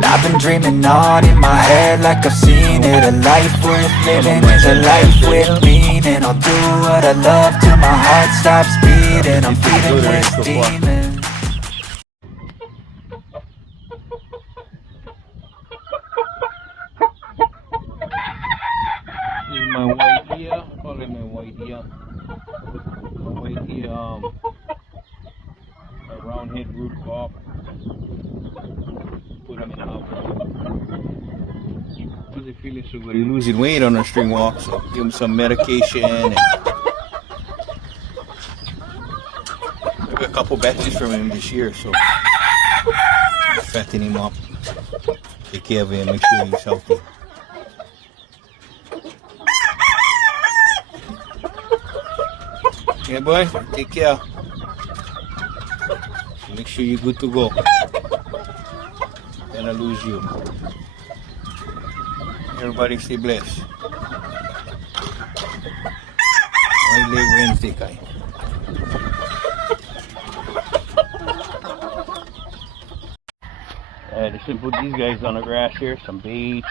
I've been dreaming on in my head like I've seen it. A life worth living is a life with meaning. I'll do what I love till my heart stops beating. I'm feeding with demons. This is my white ear. Call it my white ear. My white ear, a round head root crop. Put him in the house. How's he feeling so good? He's losing weight on a string walk, so give him some medication. And maybe a couple batches from him this year, so fatten him up. Take care of him, make sure he's healthy. Yeah, boy, take care. Make sure you're good to go. Gonna lose you. Everybody stay blessed. White Leg Wednesday, guy. I just put these guys on the grass here. Some beets,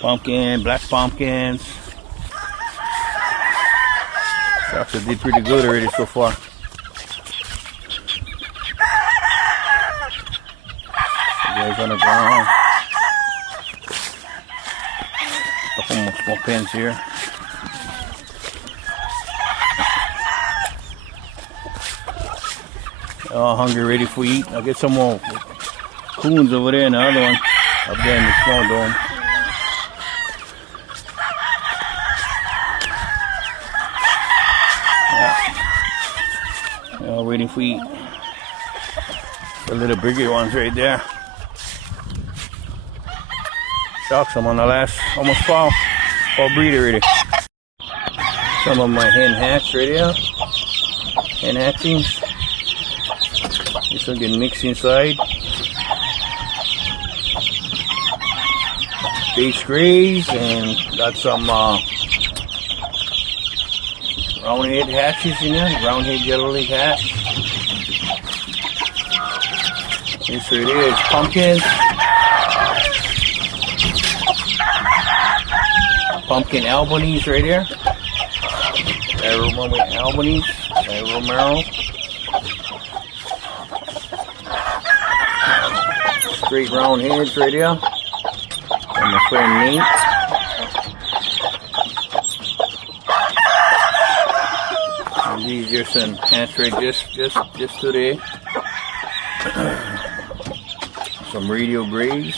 pumpkin, black pumpkins. Doctor did pretty good already so far. Guys on the ground. Couple more small pens here. All hungry, ready for eat. I'll get some more coons over there and the other one up there in the small dome. Yeah. All waiting for eat. The little bigger ones right there. Shucks, I'm on the last, almost fall breed already. Some of my hen hatch right here. Hen hatchings. This will get mixed inside. Base grays and got some roundhead hatches in there. Roundhead yellow leg hatch. This right here is pumpkins. Pumpkin Albanese right here. Arrow Albanese. Arrow Romero. Straight round heads right here. And my friend Nate. And these just some hatch right just today. Some radio grays.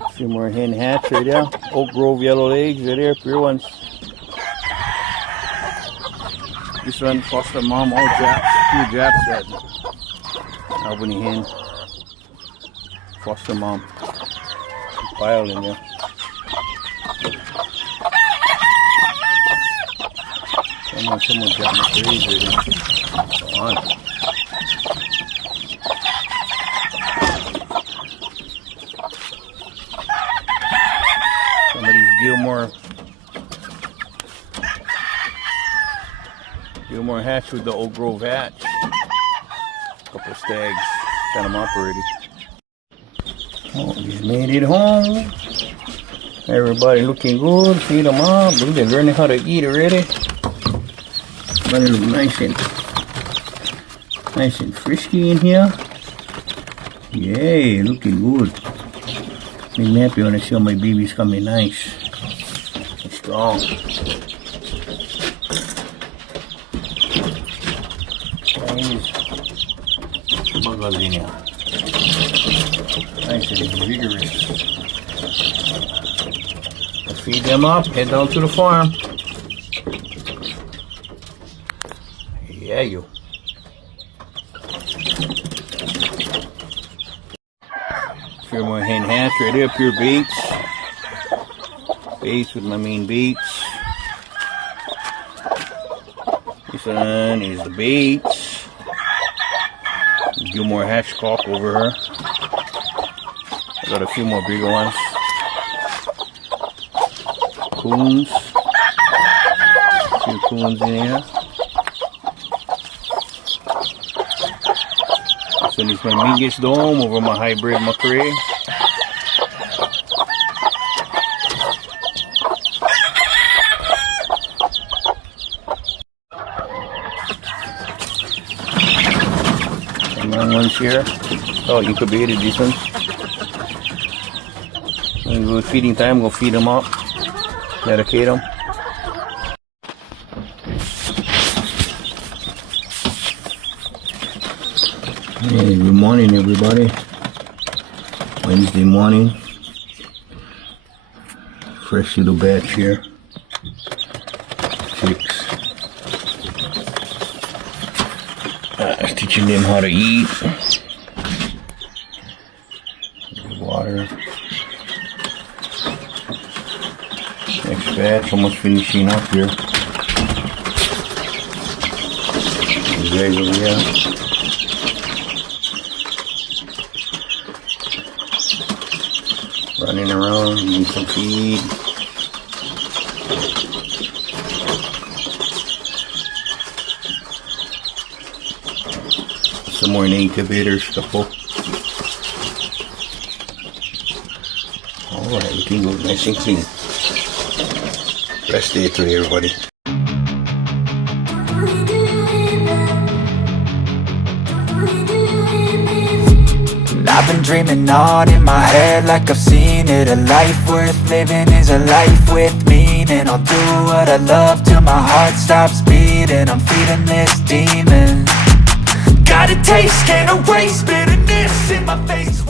A few more hen hats right there. Oak Grove yellow legs right there, pure ones. This one, foster mom, all Japs, few Japs that Albany hen. Foster mom. Pile in there. Someone got my trees right there. Come on. Somebody's Gilmore hatch with the Oak Grove hatch. Couple stags, got them up already. Oh, he's made it home. Everybody looking good, feed them up. They're learning how to eat already. But it look nice and frisky in here. Yay, looking good. I'm happy when I see all my babies coming nice and strong. Buggles in here. Nice and vigorous. Feed them up, head down to the farm. Yeah, you. Few more hen hats right here, pure baits. Baits with my main baits. This one is the baits. Gilmore hatch cock over her. Got a few more bigger ones. Coons. A few coons in here. This one is my Mingus Dome over my hybrid Macrae. Some ones here. Oh, incubated these ones. When we go feeding time, we'll feed them up. Medicate them. Hey, good morning, everybody. Wednesday morning. Fresh little batch here. Chicks. Teaching them how to eat. Water. Next batch, almost finishing up here. These guys over here. Running around, eating some feed. Some more in the incubators, couple. Alright, everything goes nice and clean. Rest day today, everybody. I've been dreaming on in my head like I've seen it. A life worth living is a life with meaning. I'll do what I love till my heart stops beating. I'm feeding this demon. Got a taste, can't erase bitterness in my face.